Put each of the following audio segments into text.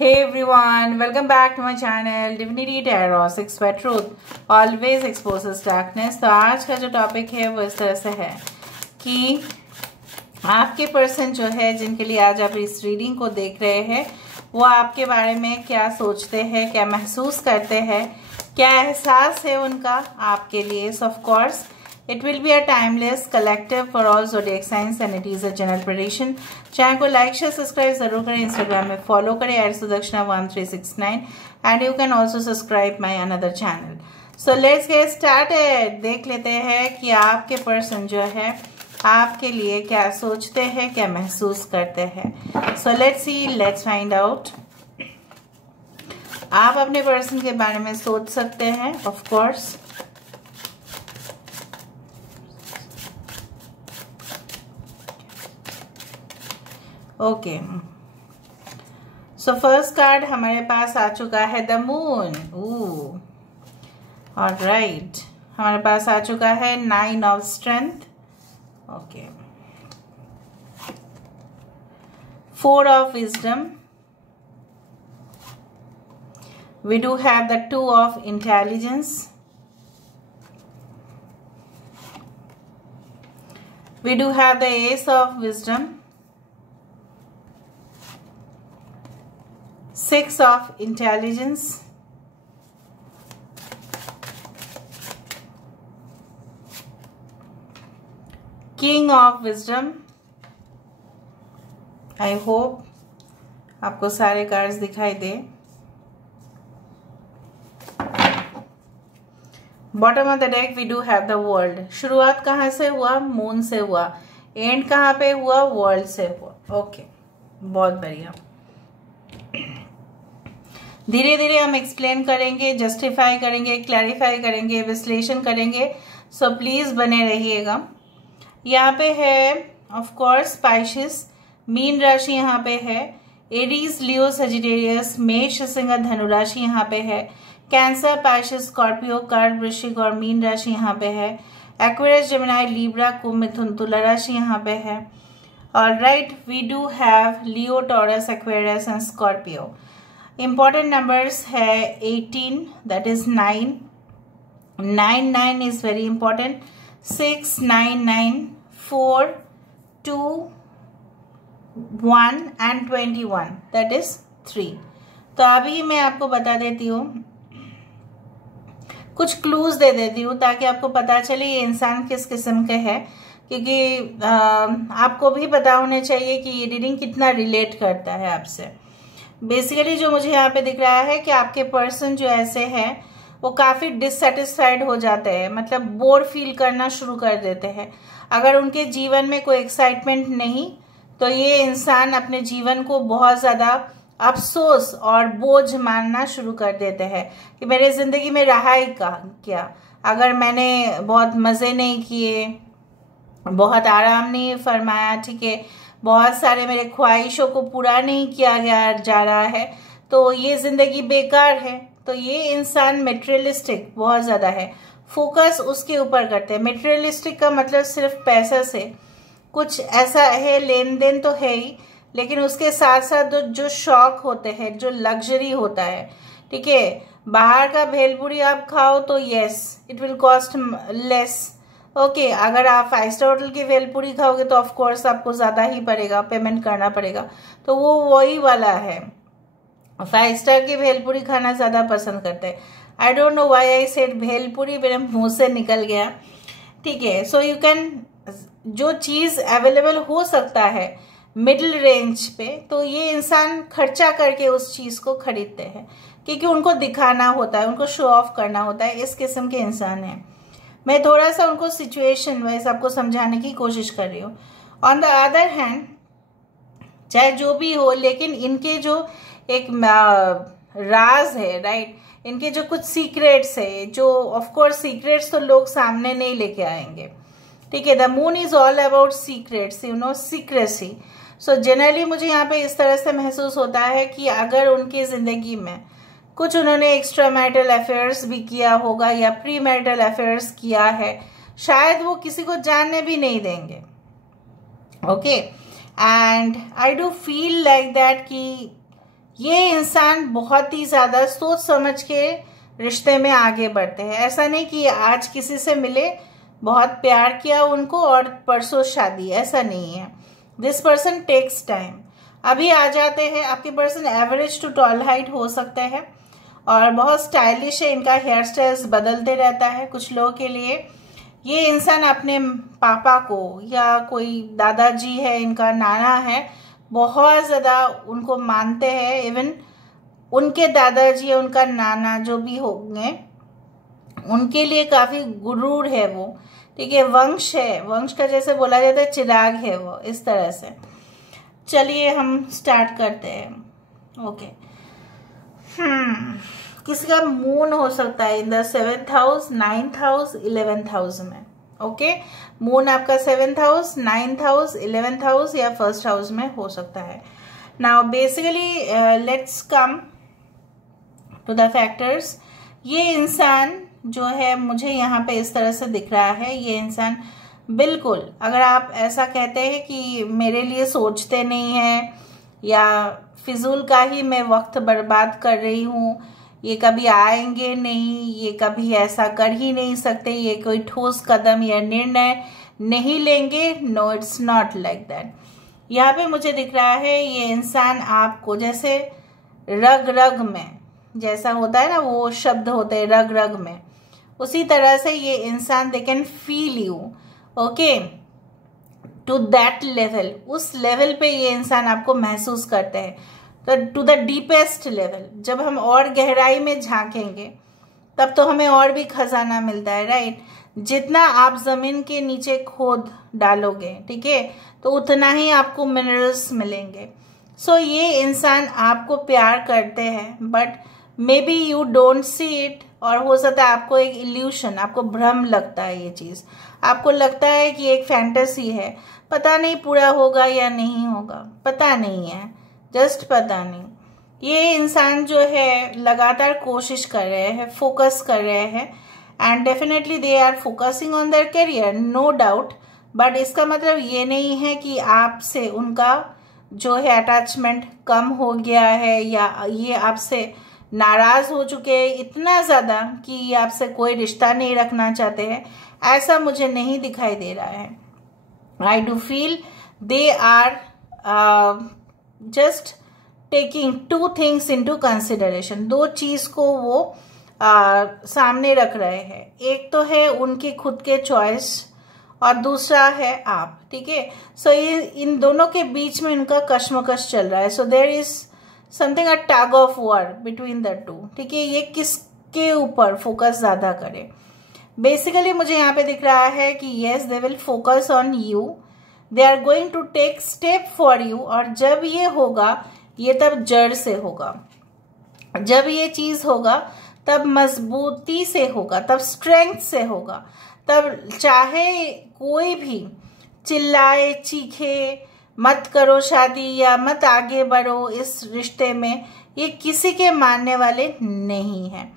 Hey everyone, welcome back to my channel Divinity Tarot 6 by Truth always exposes darkness। तो आज का जो topic है वो इस तरह से है कि आपके पर्सन जो है जिनके लिए आज आप इस रीडिंग को देख रहे हैं वो आपके बारे में क्या सोचते हैं, क्या महसूस करते हैं, क्या एहसास है उनका आपके लिए। सो of course it will be a timeless collective for all zodiac signs and it is a general prediction। Channel को लाइक शेयर सब्सक्राइब जरूर करें, इंस्टाग्राम में फॉलो करें @sudaksha1369 and you can also subscribe my another channel. So let's get started. देख लेते हैं कि आपके पर्सन जो है आपके लिए क्या सोचते हैं, क्या महसूस करते हैं। So let's see, let's find out. आप अपने पर्सन के बारे में सोच सकते हैं of course. Okay, so first card हमारे पास आ चुका है द मून। ऑलराइट, हमारे पास आ चुका है 9 of strength. Okay, 4 of wisdom. We do have the 2 of intelligence. We do have the ace of wisdom. 6 of intelligence, King of wisdom। I hope आपको सारे cards दिखाई दे। Bottom of the deck we do have the world. शुरुआत कहाँ से हुआ? Moon से हुआ। एंड कहाँ पे हुआ? वर्ल्ड से हुआ। ओके, बहुत बढ़िया। धीरे धीरे हम एक्सप्लेन करेंगे, जस्टिफाई करेंगे, क्लैरिफाई करेंगे, विश्लेषण करेंगे। सो प्लीज बने रहिएगा। यहाँ पे है ऑफ कोर्स स्पाइशिस, मीन राशि यहाँ पे है, एरीज, लियो, सजिटेरियस, मेष, सिंह, धनु राशि यहाँ पे है, कैंसर, पाइशिस, स्कॉर्पियो, कर्क, वृश्चिक और मीन राशि यहाँ पे है, Aquarius, Gemini, Libra, Kumbh, Mithun, Tula राशि यहाँ पे है। Alright, we do have Leo, Taurus, Aquarius and Scorpio. Important numbers है 18, that is 9, 9 is very important, 6, 9, 9, 4, 2, 1 and 21, that is 3। तो अभी मैं आपको बता देती हूँ, कुछ क्लूज दे देती हूँ ताकि आपको पता चले ये इंसान किस किस्म के है, क्योंकि आपको भी पता होना चाहिए कि ये रीडिंग कितना रिलेट करता है आपसे। बेसिकली जो मुझे यहाँ पे दिख रहा है कि आपके पर्सन जो ऐसे हैं वो काफ़ी डिससेटिस्फाइड हो जाते हैं, मतलब बोर फील करना शुरू कर देते हैं। अगर उनके जीवन में कोई एक्साइटमेंट नहीं तो ये इंसान अपने जीवन को बहुत ज़्यादा अफसोस और बोझ मानना शुरू कर देते हैं कि मेरे ज़िंदगी में रहा ही क्या, अगर मैंने बहुत मज़े नहीं किए, बहुत आराम नहीं फरमाया, ठीक है, बहुत सारे मेरे ख्वाहिशों को पूरा नहीं किया गया जा रहा है, तो ये जिंदगी बेकार है। तो ये इंसान मेटेरियलिस्टिक बहुत ज़्यादा है, फोकस उसके ऊपर करते हैं। मेटेरियलिस्टिक का मतलब सिर्फ पैसा से कुछ ऐसा है, लेन देन तो है ही, लेकिन उसके साथ साथ जो शौक होते हैं, जो लग्जरी होता है, ठीक है, बाहर का भेलपूरी आप खाओ तो yes it will cost less. Okay, अगर आप 5 स्टार होटल की भेलपूरी खाओगे तो ऑफ कोर्स आपको ज़्यादा ही पड़ेगा, पेमेंट करना पड़ेगा। तो वो वही वाला है, 5 स्टार की भेलपूरी खाना ज़्यादा पसंद करते हैं। I don't know why I said bhelpuri, मेरे मुंह से निकल गया, ठीक है। सो यू कैन, जो चीज़ अवेलेबल हो सकता है मिडिल रेंज पे, तो ये इंसान खर्चा करके उस चीज़ को खरीदते हैं क्योंकि उनको दिखाना होता है, उनको शो ऑफ करना होता है। इस किस्म के इंसान हैं। मैं थोड़ा सा उनको सिचुएशन वाइज आपको समझाने की कोशिश कर रही हूँ। ऑन द अदर हैंड, चाहे जो भी हो, लेकिन इनके जो एक राज है, राइट, इनके जो कुछ सीक्रेट्स है, जो ऑफ कोर्स सीक्रेट्स तो लोग सामने नहीं लेके आएंगे, ठीक है। The moon is all about secrets, you know, secrecy. So generally मुझे यहाँ पे इस तरह से महसूस होता है कि अगर उनकी जिंदगी में कुछ उन्होंने एक्स्ट्रा मैरिटल अफेयर्स भी किया होगा या प्री मैरिटल अफेयर्स किया है, शायद वो किसी को जानने भी नहीं देंगे। Okay, and I do feel like that कि ये इंसान बहुत ही ज़्यादा सोच समझ के रिश्ते में आगे बढ़ते हैं। ऐसा नहीं कि आज किसी से मिले, बहुत प्यार किया उनको और परसों शादी, ऐसा नहीं है। This person takes time. अभी आ जाते हैं। आपके person average to tall height हो सकते हैं और बहुत स्टाइलिश है। इनका हेयर स्टाइल्स बदलते रहता है कुछ लोगों के लिए। ये इंसान अपने पापा को या कोई दादाजी है, इनका नाना है, बहुत ज़्यादा उनको मानते हैं। इवन उनके दादाजी या उनका नाना जो भी होंगे, उनके लिए काफ़ी गुरूर है वो, ठीक है। वंश है, वंश का जैसे बोला जाता है चिराग है वो, इस तरह से। चलिए हम स्टार्ट करते हैं। ओके, किसी का मून हो सकता है in the 7th house, 9th house, 11th house में। ओके, मून आपका 7th house, 9th house, 11th house या 1st हाउस में हो सकता है। Now basically let's come to the factors. ये इंसान जो है मुझे यहाँ पे इस तरह से दिख रहा है। ये इंसान बिल्कुल, अगर आप ऐसा कहते हैं कि मेरे लिए सोचते नहीं हैं या फिजूल का ही मैं वक्त बर्बाद कर रही हूँ, ये कभी आएंगे नहीं, ये कभी ऐसा कर ही नहीं सकते, ये कोई ठोस कदम या निर्णय नहीं लेंगे, no it's not like that. यहाँ पे मुझे दिख रहा है ये इंसान आपको जैसे रग रग में, जैसा होता है ना वो शब्द होते हैं रग रग में, उसी तरह से ये इंसान they can feel you, okay, to that level. उस लेवल पे ये इंसान आपको महसूस करते हैं, तो टू द डीपेस्ट लेवल। जब हम और गहराई में झांकेंगे तब तो हमें और भी खजाना मिलता है, राइट। जितना आप जमीन के नीचे खोद डालोगे, ठीक है, तो उतना ही आपको मिनरल्स मिलेंगे। सो ये इंसान आपको प्यार करते हैं, but may be you don't see it, और हो सकता है आपको एक इल्यूशन, आपको भ्रम लगता है ये चीज़, आपको लगता है कि एक फैंटेसी है, पता नहीं पूरा होगा या नहीं होगा, पता नहीं है, जस्ट पता नहीं। ये इंसान जो है लगातार कोशिश कर रहे हैं, फोकस कर रहे हैं, and definitely they are focusing on their career, no doubt. But इसका मतलब ये नहीं है कि आपसे उनका जो है अटैचमेंट कम हो गया है या ये आपसे नाराज हो चुके हैं इतना ज़्यादा कि ये आपसे कोई रिश्ता नहीं रखना चाहते हैं, ऐसा मुझे नहीं दिखाई दे रहा है। I do feel they are just taking two things into consideration. दो चीज़ को वो सामने रख रहे हैं। एक तो है उनकी खुद के चॉइस और दूसरा है आप, ठीक है। सो ये इन दोनों के बीच में इनका कश्मकश चल रहा है। So there is something a tug of war between the two, ठीक है। ये किसके ऊपर फोकस ज़्यादा करे। बेसिकली मुझे यहाँ पे दिख रहा है कि yes they will focus on you, they are going to take step for you. और जब ये होगा ये तब जड़ से होगा, जब ये चीज़ होगा तब मजबूती से होगा, तब स्ट्रेंथ से होगा, तब चाहे कोई भी चिल्लाए चीखे मत करो शादी या मत आगे बढ़ो इस रिश्ते में, ये किसी के मानने वाले नहीं हैं।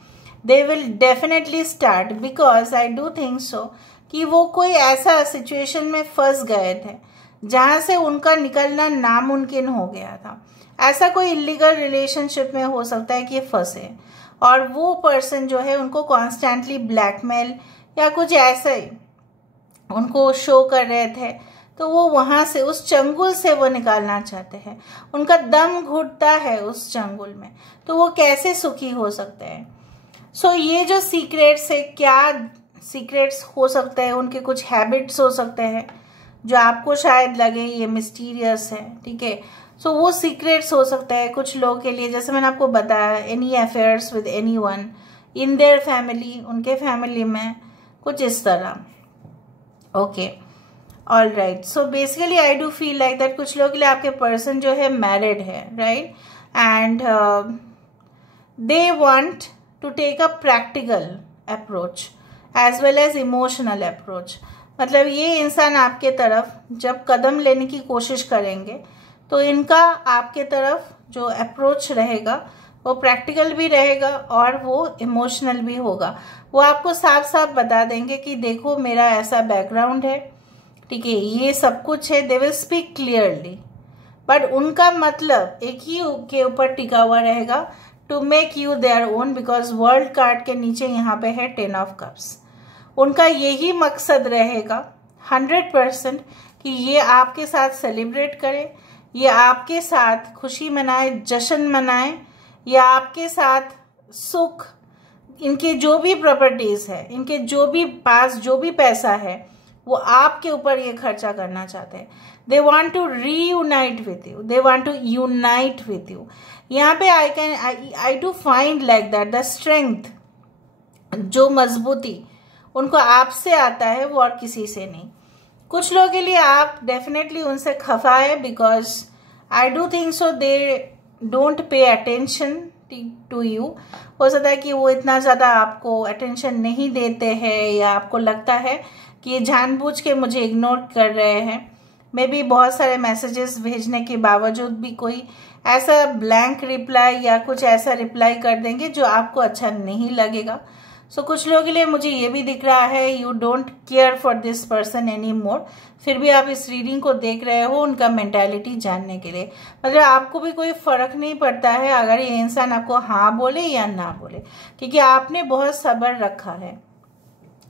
They will definitely start, because I do think सो कि वो कोई ऐसा सिचुएशन में फंस गए थे जहाँ से उनका निकलना नामुमकिन हो गया था। ऐसा कोई इलीगल रिलेशनशिप में हो सकता है कि ये फंसे, और वो पर्सन जो है उनको कॉन्स्टेंटली ब्लैकमेल या कुछ ऐसा ही उनको शो कर रहे थे, तो वो वहाँ से उस चंगुल से वो निकालना चाहते हैं। उनका दम घुटता है उस चंगुल में, तो वो कैसे सुखी हो सकते हैं। सो ये जो सीक्रेट्स है, क्या सीक्रेट्स हो सकते हैं, उनके कुछ हैबिट्स हो सकते हैं जो आपको शायद लगे ये मिस्टीरियस है, ठीक है। सो वो सीक्रेट्स हो सकते हैं कुछ लोगों के लिए, जैसे मैंने आपको बताया, any affairs with anyone in their family, उनके फैमिली में कुछ इस तरह। Okay, all right. So basically I do feel like that कुछ लोगों के लिए आपके पर्सन जो है मैरिड है, right, and they want to take a practical approach as well as emotional approach. मतलब ये इंसान आपके तरफ जब कदम लेने की कोशिश करेंगे तो इनका आपके तरफ जो अप्रोच रहेगा वो प्रैक्टिकल भी रहेगा और वो इमोशनल भी होगा। वो आपको साफ साफ बता देंगे कि देखो मेरा ऐसा बैकग्राउंड है, ठीक है, ये सब कुछ है। They will speak clearly, but उनका मतलब एक ही के ऊपर टिका हुआ रहेगा, to make you their own, because world card के नीचे यहाँ पे है 10 ऑफ कप्स। उनका यही मकसद रहेगा 100% कि ये आपके साथ सेलिब्रेट करे, ये आपके साथ खुशी मनाए, जश्न मनाए, या आपके साथ सुख, इनके जो भी प्रॉपर्टीज है, इनके जो भी पास जो भी पैसा है, वो आपके ऊपर ये खर्चा करना चाहते हैं। They want to reunite with you, they want to unite with you. यहाँ पे I do find like that the strength, जो मजबूती उनको आपसे आता है वो और किसी से नहीं। कुछ लोगों के लिए आप डेफिनेटली उनसे खफा है, because I do think so they don't pay attention to you. हो सकता है कि वो इतना ज़्यादा आपको अटेंशन नहीं देते हैं, या आपको लगता है कि ये जानबूझ के मुझे इग्नोर कर रहे हैं। मे बी बहुत सारे मैसेजेस भेजने के बावजूद भी कोई ऐसा ब्लैंक रिप्लाई या कुछ ऐसा रिप्लाई कर देंगे जो आपको अच्छा नहीं लगेगा। सो कुछ लोगों के लिए मुझे ये भी दिख रहा है, you don't care for this person any more. फिर भी आप इस रीडिंग को देख रहे हो उनका मेंटालिटी जानने के लिए। मतलब आपको भी कोई फर्क नहीं पड़ता है अगर ये इंसान आपको हाँ बोले या ना बोले, क्योंकि आपने बहुत सब्र रखा है।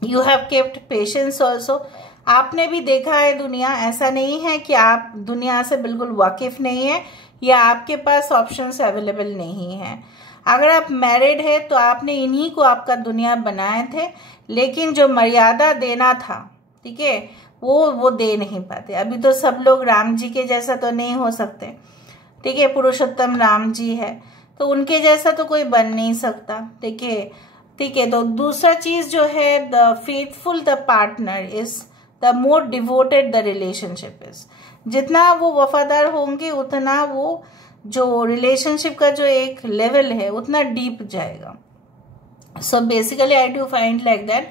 You have kept patience also. आपने भी देखा है दुनिया, ऐसा नहीं है कि आप दुनिया से बिल्कुल वाकिफ नहीं है या आपके पास ऑप्शंस अवेलेबल नहीं है। अगर आप मैरिड है तो आपने इन्हीं को आपका दुनिया बनाए थे, लेकिन जो मर्यादा देना था, ठीक है, वो दे नहीं पाते। अभी तो सब लोग राम जी के जैसा तो नहीं हो सकते, ठीक है, पुरुषोत्तम राम जी है तो उनके जैसा तो कोई बन नहीं सकता, ठीक है। तो दूसरा चीज जो है, the faithful the partner is the more devoted the relationship is. जितना वो वफादार होंगे उतना वो जो रिलेशनशिप का जो एक लेवल है उतना डीप जाएगा। So basically I do find like that,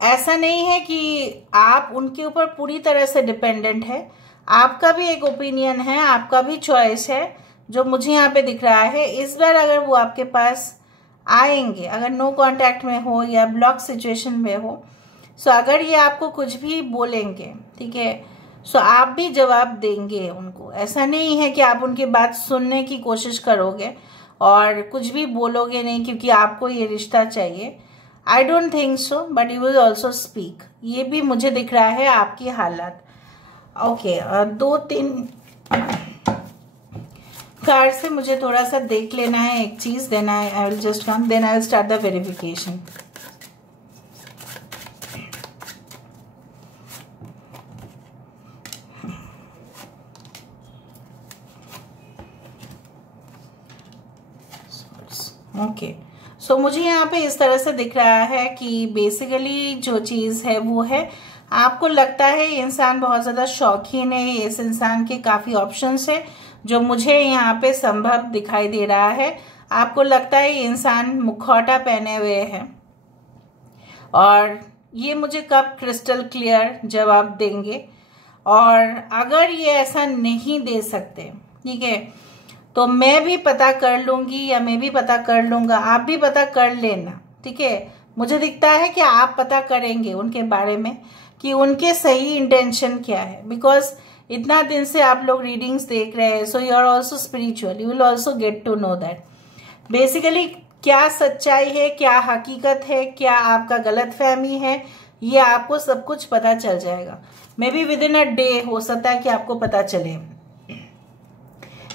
ऐसा नहीं है कि आप उनके ऊपर पूरी तरह से डिपेंडेंट है। आपका भी एक ओपिनियन है, आपका भी चॉइस है, जो मुझे यहाँ पे दिख रहा है। इस बार अगर वो आपके पास आएंगे, अगर नो कांटेक्ट में हो या ब्लॉक सिचुएशन में हो, सो अगर ये आपको कुछ भी बोलेंगे, ठीक है, सो आप भी जवाब देंगे उनको। ऐसा नहीं है कि आप उनकी बात सुनने की कोशिश करोगे और कुछ भी बोलोगे नहीं क्योंकि आपको ये रिश्ता चाहिए। I don't think so, but you will also speak. ये भी मुझे दिख रहा है आपकी हालत। ओके, 2-3 कार्ड से मुझे थोड़ा सा देख लेना है एक चीज, then I will just come, then I will start the verification. Okay, so मुझे यहाँ पे इस तरह से दिख रहा है कि बेसिकली जो चीज़ है वो है, आपको लगता है ये इंसान बहुत ज़्यादा शौकीन है, इस इंसान के काफ़ी ऑप्शंस है जो मुझे यहाँ पे संभव दिखाई दे रहा है। आपको लगता है ये इंसान मुखौटा पहने हुए है और ये मुझे कब क्रिस्टल क्लियर जवाब देंगे। और अगर ये ऐसा नहीं दे सकते, ठीक है, तो मैं भी पता कर लूंगी या मैं भी पता कर लूंगा, आप भी पता कर लेना, ठीक है। मुझे दिखता है कि आप पता करेंगे उनके बारे में कि उनके सही इंटेंशन क्या है, बिकॉज इतना दिन से आप लोग रीडिंग्स देख रहे हैं, so you are also spiritual, you will also get to know that basically क्या सच्चाई है, क्या हकीकत है, क्या आपका गलत फहमी है, ये आपको सब कुछ पता चल जाएगा। May be with in a day हो सकता है कि आपको पता चले,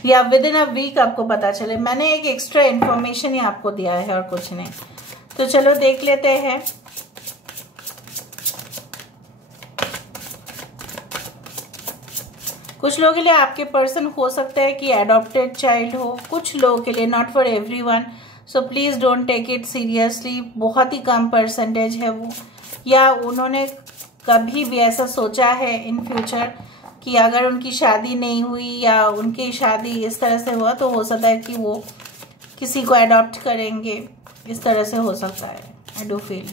या विद इन अ वीक आपको पता चले। मैंने एक एक्स्ट्रा इन्फॉर्मेशन ही आपको दिया है और कुछ नहीं। तो चलो देख लेते हैं। कुछ लोगों के लिए आपके पर्सन हो सकता है कि एडॉप्टेड चाइल्ड हो, कुछ लोगों के लिए, not for everyone, so please don't take it seriously. बहुत ही कम परसेंटेज है वो, या उन्होंने कभी भी ऐसा सोचा है इन फ्यूचर कि अगर उनकी शादी नहीं हुई या उनकी शादी इस तरह से हुआ तो हो सकता है कि वो किसी को अडॉप्ट करेंगे, इस तरह से हो सकता है। I do feel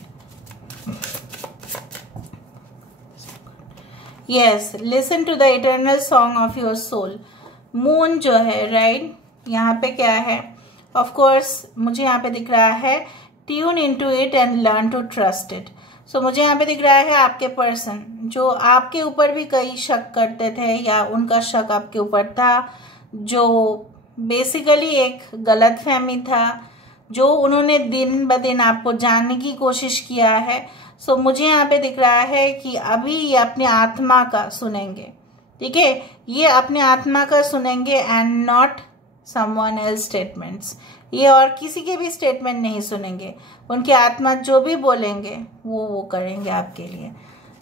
yes, listen to the eternal song of your soul. Moon जो है, राइट, यहाँ पे क्या है, ऑफ कोर्स मुझे यहाँ पे दिख रहा है tune into it and learn to trust it. So मुझे यहाँ पे दिख रहा है आपके पर्सन जो आपके ऊपर भी कई शक करते थे या उनका शक आपके ऊपर था, जो बेसिकली एक गलतफहमी था, जो उन्होंने दिन ब दिन आपको जानने की कोशिश किया है। सो मुझे यहाँ पे दिख रहा है कि अभी ये अपने आत्मा का सुनेंगे, ठीक है, ये अपने आत्मा का सुनेंगे and not someone else statements. ये और किसी के भी स्टेटमेंट नहीं सुनेंगे, उनकी आत्मा जो भी बोलेंगे वो करेंगे आपके लिए।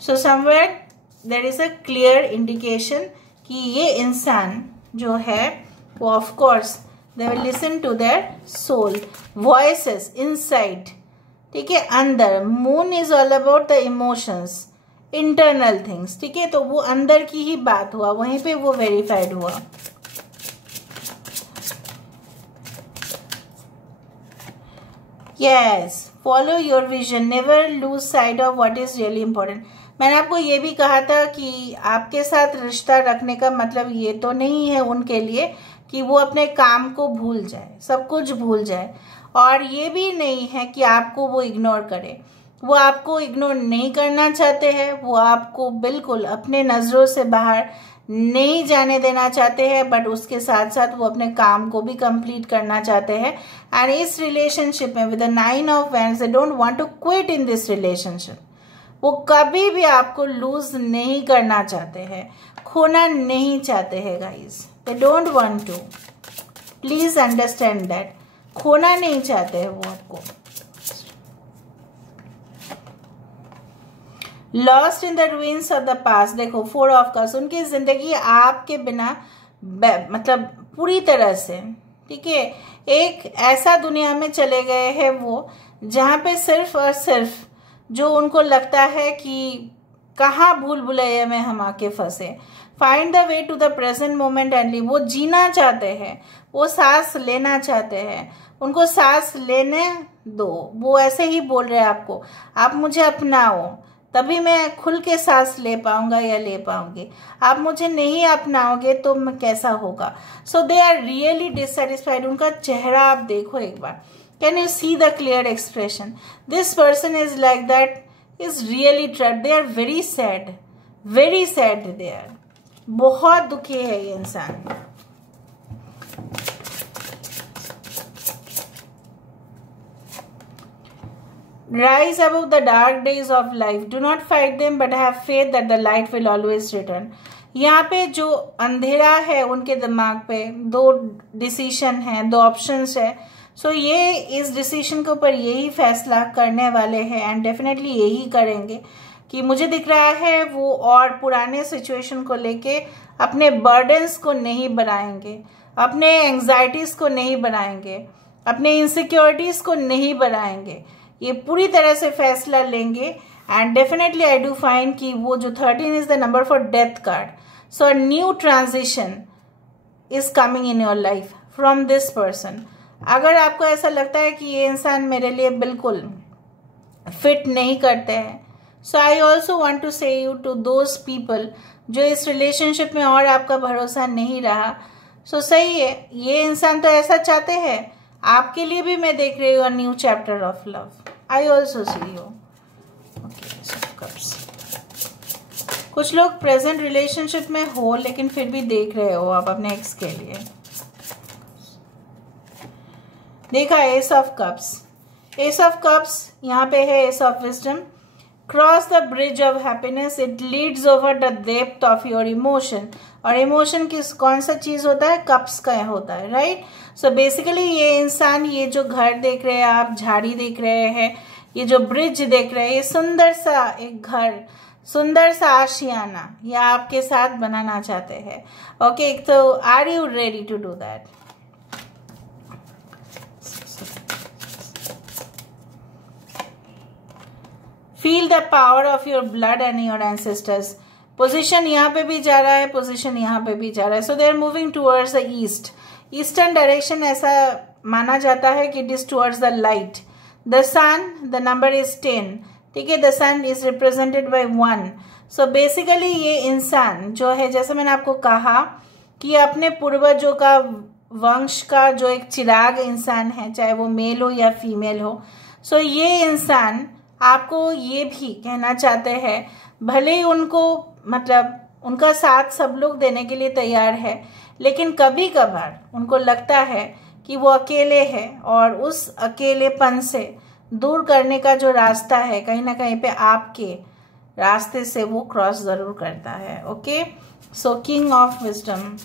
So somewhere there is a clear indication कि ये इंसान जो है वो of course they will listen to their soul voices inside, ठीक है, अंदर। Moon is all about the emotions, internal things, ठीक है, तो वो अंदर की ही बात हुआ, वहीं पे वो वेरीफाइड हुआ। Yes, follow your vision, never lose side of what is really important. मैंने आपको ये भी कहा था कि आपके साथ रिश्ता रखने का मतलब ये तो नहीं है उनके लिए कि वो अपने काम को भूल जाए, सब कुछ भूल जाए, और ये भी नहीं है कि आपको वो इग्नोर करे। वो आपको इग्नोर नहीं करना चाहते हैं, वो आपको बिल्कुल अपने नज़रों से बाहर नहीं जाने देना चाहते हैं, बट उसके साथ साथ वो अपने काम को भी कंप्लीट करना चाहते हैं। एंड इस रिलेशनशिप में with the 9 of wands they don't want to quit in this relationship. वो कभी भी आपको लूज नहीं करना चाहते हैं, खोना नहीं चाहते हैं guys, they don't want to, please understand that. खोना नहीं चाहते हैं वो आपको। Lost in the ruins of the past, देखो 4 ऑफ कप्स, उनकी जिंदगी आपके बिना मतलब पूरी तरह से, ठीक है, एक ऐसा दुनिया में चले गए हैं वो जहाँ पे सिर्फ और सिर्फ जो उनको लगता है कि कहाँ भूल भुलैया में हम आके फंसे। Find the way to the present moment and live, वो जीना चाहते हैं, वो सांस लेना चाहते हैं, उनको सांस लेने दो। वो ऐसे ही बोल रहे हैं आपको, आप मुझे अपनाओ तभी मैं खुल के सांस ले पाऊंगा या ले पाऊंगी, आप मुझे नहीं अपनाओगे तो मैं कैसा होगा। So they are really dissatisfied. उनका चेहरा आप देखो एक बार, can you see the clear expression? This person is like that, is really trapped, they are very sad they are, बहुत दुखी है ये इंसान। Rise above the dark days of life. Do not fight them, but have faith that the light will always return. यहाँ पे जो अंधेरा है उनके दिमाग पे, 2 डिसीशन है, 2 ऑप्शंस है। सो ये इस डिसीशन के ऊपर यही फैसला करने वाले हैं एंड डेफिनेटली यही करेंगे कि मुझे दिख रहा है वो और पुराने सिचुएशन को लेके अपने बर्डन्स को नहीं बढ़ाएंगे, अपने एंग्जाइटीज को नहीं बढ़ाएंगे, अपने इनसिक्योरिटीज को नहीं बढ़ाएंगे। ये पूरी तरह से फैसला लेंगे and definitely I do find कि वो जो 13 is the number for death card. So a new transition is coming in your life from this person. अगर आपको ऐसा लगता है कि ये इंसान मेरे लिए बिल्कुल फिट नहीं करते हैं, सो आई ऑल्सो वॉन्ट टू से यू टू दोज पीपल जो इस रिलेशनशिप में और आपका भरोसा नहीं रहा। सो सही है, ये इंसान तो ऐसा चाहते हैं, आपके लिए भी मैं देख रही हूँ new chapter of love. I also see you. कुछ लोग प्रेजेंट रिलेशनशिप में हो लेकिन फिर भी देख रहे हो आप अपने एक्स के लिए। देखा S of cups, S of cups यहाँ पे है S of wisdom. Cross the bridge of happiness, it leads over the depth of your emotion. और इमोशन किस कौन सा चीज होता है? कप्स का होता है, राइट। सो बेसिकली ये इंसान, ये जो घर देख रहे हैं आप, झाड़ी देख रहे हैं, ये जो ब्रिज देख रहे हैं, ये सुंदर सा एक घर, सुंदर सा आशियाना ये आपके साथ बनाना चाहते हैं। ओके, तो are you ready to do that? Feel the power of your blood and your ancestors. Position यहाँ पे भी जा रहा है, पोजीशन यहाँ पे भी जा रहा है। So they are moving towards the east, eastern direction. ऐसा माना जाता है कि it is towards the light. The sun, the number is 10, ठीक है, the sun is represented by 1। So basically ये इंसान जो है, जैसे मैंने आपको कहा कि अपने पूर्वजों का वंश का जो एक चिराग इंसान है, चाहे वो मेल हो या फीमेल हो, सो ये इंसान आपको ये भी कहना चाहते हैं, भले ही उनको मतलब उनका साथ सब लोग देने के लिए तैयार है, लेकिन कभी कभार उनको लगता है कि वो अकेले है, और उस अकेलेपन से दूर करने का जो रास्ता है कहीं ना कहीं पे आपके रास्ते से वो क्रॉस जरूर करता है। Okay, so king of wisdom,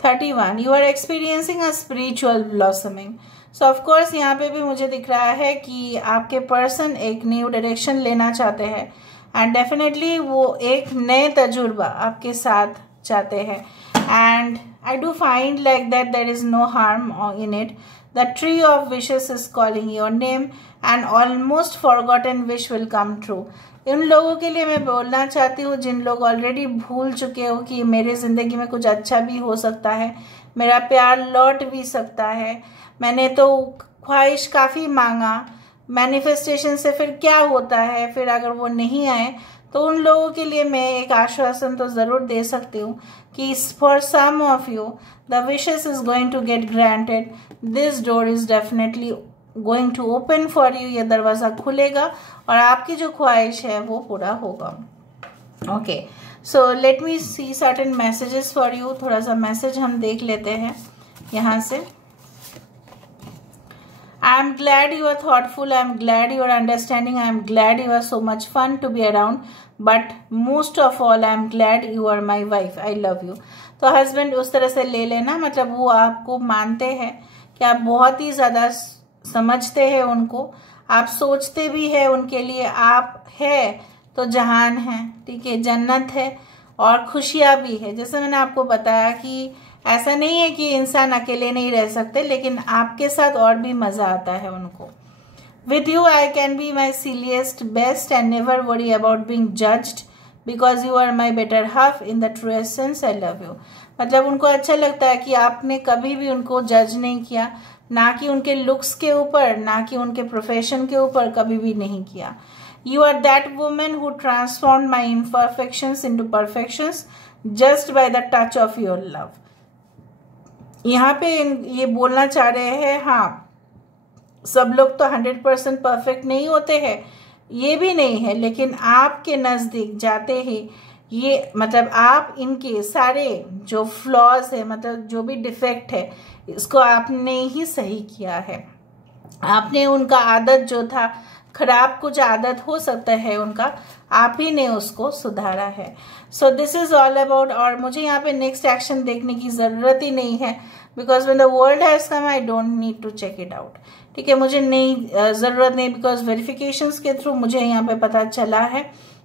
31, you are experiencing a spiritual blossoming. So of course यहाँ पे भी मुझे दिख रहा है कि आपके पर्सन एक न्यू डायरेक्शन लेना चाहते हैं, एंड डेफिनेटली वो एक नए तजुर्बा आपके साथ चाहते हैं, and I do find like that there is no harm in it. The tree of wishes is calling your name and almost forgotten wish will come true. इन लोगों के लिए मैं बोलना चाहती हूँ जिन लोग ऑलरेडी भूल चुके हो कि मेरी ज़िंदगी में कुछ अच्छा भी हो सकता है, मेरा प्यार लौट भी सकता है, मैंने तो ख्वाहिश काफ़ी मांगा, मैनिफेस्टेशन से फिर क्या होता है, फिर अगर वो नहीं आए, तो उन लोगों के लिए मैं एक आश्वासन तो ज़रूर दे सकती हूँ कि for some of you the wishes is going to get granted, this door is definitely going to open for you. ये दरवाज़ा खुलेगा और आपकी जो ख्वाहिश है वो पूरा होगा। Okay, so let me see certain messages for you. थोड़ा सा मैसेज हम देख लेते हैं यहाँ से। I am glad you are thoughtful, I am glad you are understanding, I am glad you are so much fun to be around, but most of all I am glad you are my wife, I love you। तो husband उस तरह से ले लेना, मतलब वो आपको मानते हैं कि आप बहुत ही ज़्यादा समझते हैं उनको, आप सोचते भी है उनके लिए, आप है तो जहान है, ठीक है, जन्नत है और खुशियाँ भी है। जैसे मैंने आपको बताया कि ऐसा नहीं है कि इंसान अकेले नहीं रह सकते, लेकिन आपके साथ और भी मज़ा आता है उनको। With you I can be my silliest best and never worry about being judged because you are my better half in the true essence, I love you. मतलब उनको अच्छा लगता है कि आपने कभी भी उनको जज नहीं किया, ना कि उनके लुक्स के ऊपर, ना कि उनके प्रोफेशन के ऊपर, कभी भी नहीं किया। You are that women who transform my imperfections into perfections just by the touch of your love. यहाँ पे ये बोलना चाह रहे हैं, हाँ सब लोग तो 100% परफेक्ट नहीं होते हैं, ये भी नहीं है, लेकिन आपके नज़दीक जाते ही ये मतलब आप इनके सारे जो फ्लॉज है, मतलब जो भी डिफेक्ट है, इसको आपने ही सही किया है। आपने उनका आदत जो था, खराब कुछ आदत हो सकता है उनका, आप ही ने उसको सुधारा है। So this is all about. और मुझे यहाँ पे नेक्स्ट एक्शन देखने की ज़रूरत ही नहीं है, because when the world has come I don't need to check it out. ठीक है, मुझे नहीं ज़रूरत नहीं, बिकॉज वेरिफिकेशंस के थ्रू मुझे यहाँ पे पता चला है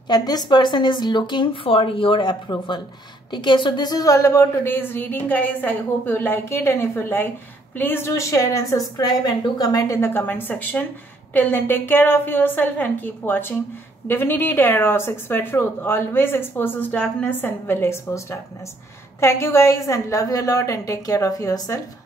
कि this person is looking for your approval. ठीक है, so this is all about today's reading guys. I hope you like it, and if you like please do share and subscribe and do comment in the comment section. Till then, take care of yourself and keep watching Divinity Tarot 6 Truth. Always exposes darkness and will expose darkness. Thank you guys and love you a lot, and take care of yourself.